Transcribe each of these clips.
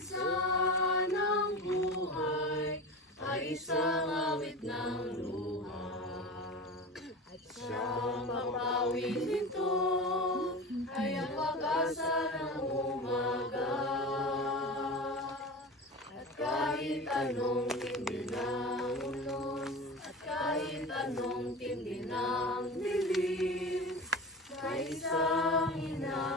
Minsan ang buhay ay isang awit ng luha. At siyang papawin nito ay ang pag-asa ng umaga. At kahit anong tindi ng ulos At kahit anong tindi ng dilim May isang inang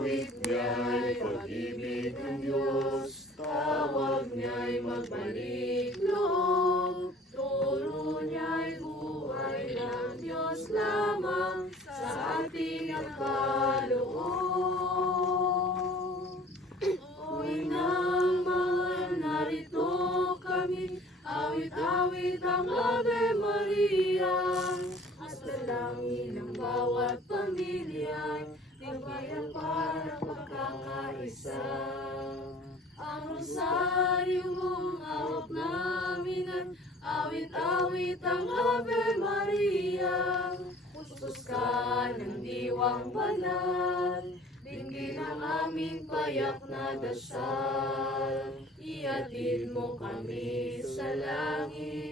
Awit niya'y pag-ibig ng Diyos. Tawag niya'y magbalik loob. Turo niya'y buhay ng Diyos lamang Sa ating nakaloob Uwi ng mahal, narito kami Awit-awit ang Ave Maria rosaryo mong hawak namin at Awit-awit ang Ave Maria. Pustos ka ng diwang banal Dinggin ang aming payak na dasal. Iatid mo kami sa langit